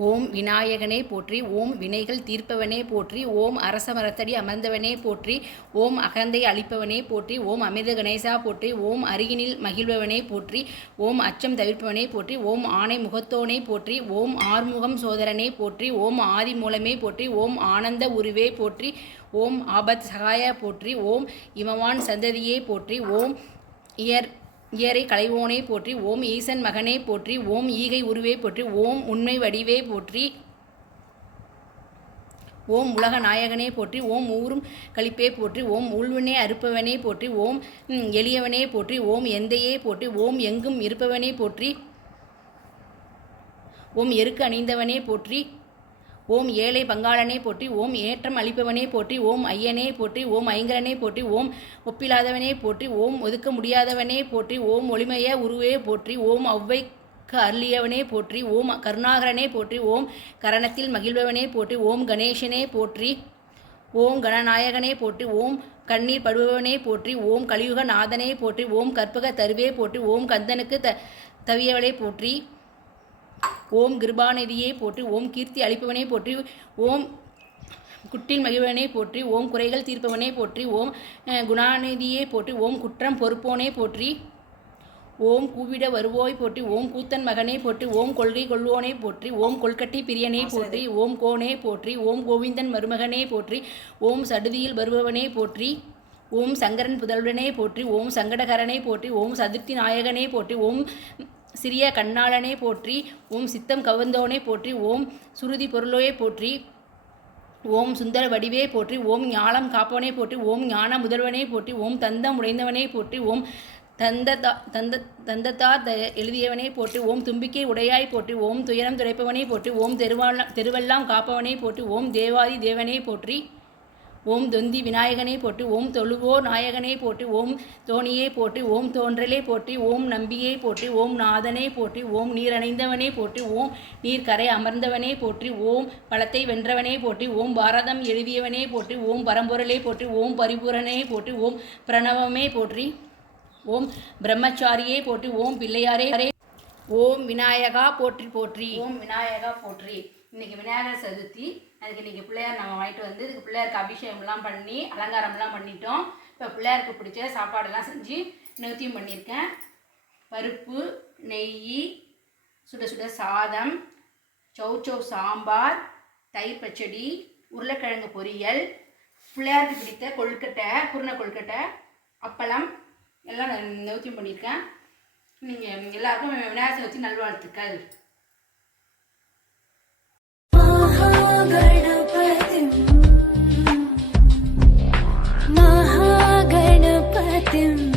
ஓம் விநாயகனே போற்றி ஓம் வினைகள் தீர்ப்பவனே போற்றி ஓம் அரச மரத்தடி அமர்ந்தவனே போற்றி ஓம் அகந்தை அழிப்பவனே போற்றி ஓம் அமிர்த கணேசா போற்றி ஓம் அருகினில் மகிழ்பவனே போற்றி ஓம் அச்சம் தவிர்ப்பவனே போற்றி ஓம் ஆணை முகத்தோனே போற்றி ஓம் ஆறுமுகம் சோதரனே போற்றி ஓம் ஆதி மூலமே போற்றி ஓம் ஆனந்த உருவே போற்றி ஓம் ஆபத் சகாய போற்றி ஓம் இமவான் சந்ததியே போற்றி ஓம் இயர் இயரை கலைவோனே போற்றி ஓம் ஈசன் மகனே போற்றி ஓம் ஈகை உருவே போற்றி ஓம் உண்மை வடிவே போற்றி ஓம் உலக நாயகனே போற்றி ஓம் ஊரும் கழிப்பே போற்றி ஓம் உள்வனே அறுப்பவனே போற்றி ஓம் எளியவனே போற்றி ஓம் எந்தையே போற்றி ஓம் எங்கும் இருப்பவனே போற்றி ஓம் எருக்கு அணிந்தவனே போற்றி ஓம் ஏழை பங்காளனே போற்றி ஓம் ஏற்றம் அளிப்பவனே போற்றி ஓம் ஐயனே போற்றி ஓம் ஐங்கரனே போற்றி ஓம் ஒப்பிலாதவனே போற்றி ஓம் ஒதுக்க முடியாதவனே போற்றி ஓம் ஒளிமய உருவே போற்றி ஓம் ஒவ்வைக்கு அருளியவனே போற்றி ஓம் கருணாகரனே போற்றி ஓம் கரணத்தில் மகிழ்பவனே போற்றி ஓம் கணேசனே போற்றி ஓம் கணநாயகனே போற்றி ஓம் கண்ணீர் படுபவனே போற்றி ஓம் கலியுக நாதனே போற்றி ஓம் கற்பக தருவே போற்றி ஓம் கந்தனுக்கு த தவியவளே போற்றி ஓம் கிருபாநிதியே போற்றி ஓம் கீர்த்தி அளிப்பவனே போற்றி ஓம் குட்டில் மகிழ்வனே போற்றி ஓம் குறைகள் தீர்ப்பவனே போற்றி ஓம் குணாநிதியே போற்றி ஓம் குற்றம் பொறுப்போனே போற்றி ஓம் கூவிட வருவோய் போற்றி ஓம் கூத்தன் மகனே போற்றி ஓம் கொள்கை கொள்வோனே போற்றி ஓம் கொல்கட்டி பிரியனே போற்றி ஓம் கோனே போற்றி ஓம் கோவிந்தன் மருமகனே போற்றி ஓம் சடுதியில் வருபவனே போற்றி ஓம் சங்கரன் புதல்வனே போற்றி ஓம் சங்கடகரனே போற்றி ஓம் சதுர்த்தி நாயகனே போற்றி ஓம் சிறிய கண்ணாளனே போற்றி ஓம் சித்தம் கவர்ந்தோனே போற்றி ஓம் சுருதி பொருளோயே போற்றி ஓம் சுந்தர வடிவே போற்றி ஓம் ஞானம் காப்பவனே போற்றி ஓம் ஞான முதல்வனே போற்றி ஓம் தந்தம் உடைந்தவனே போற்றி ஓம் தந்ததா தந்த தந்தத்தார் த எழுதியவனே போற்றி ஓம் தும்பிக்கை உடையாய் போற்றி ஓம் துயரம் துடைப்பவனே போற்றி ஓம் தெருவாள தெருவெல்லாம் காப்பவனே போற்றி ஓம் தேவாதி தேவனே போற்றி ஓம் தொந்தி விநாயகனே போட்டு ஓம் தொழுவோ நாயகனே போட்டு ஓம் தோணியே போட்டு ஓம் தோன்றலே போற்றி ஓம் நம்பியே போட்டு ஓம் நாதனே போட்டு ஓம் நீரணைந்தவனே போட்டு ஓம் நீர்க்கரை அமர்ந்தவனே போற்றி ஓம் பழத்தை வென்றவனே போட்டு ஓம் பாரதம் எழுதியவனே போட்டு ஓம் பரம்பொருளே போட்டு ஓம் பரிபூரணே போட்டு ஓம் பிரணவமே போற்றி ஓம் பிரம்மச்சாரியே போட்டு ஓம் பிள்ளையாரே ஓம் விநாயகா போற்றி போற்றி ஓம் விநாயகா போற்றி இன்றைக்கி விநாயகர் சதுர்த்தி அதுக்கு இன்றைக்கி பிள்ளையார் நம்ம வாங்கிட்டு வந்து இதுக்கு பிள்ளையாருக்கு அபிஷேகம்லாம் பண்ணி அலங்காரம்லாம் பண்ணிட்டோம். இப்போ பிள்ளையாருக்கு பிடிச்ச சாப்பாடெல்லாம் செஞ்சு நிறுத்தியும் பண்ணியிருக்கேன். பருப்பு நெய் சுட சுட சாதம் சௌச்சௌ சாம்பார் தயிர் பச்சடி உருளைக்கிழங்கு பொரியல் பிள்ளையாருக்கு பிடித்த கொழுக்கட்டை குருணை கொழுக்கட்டை அப்பளம் எல்லாம் நான் நிவர்த்தியம் பண்ணியிருக்கேன். நீங்கள் எல்லாருக்கும் விநாயகர் சதுர்த்தி நல்வாழ்த்துக்கள். victim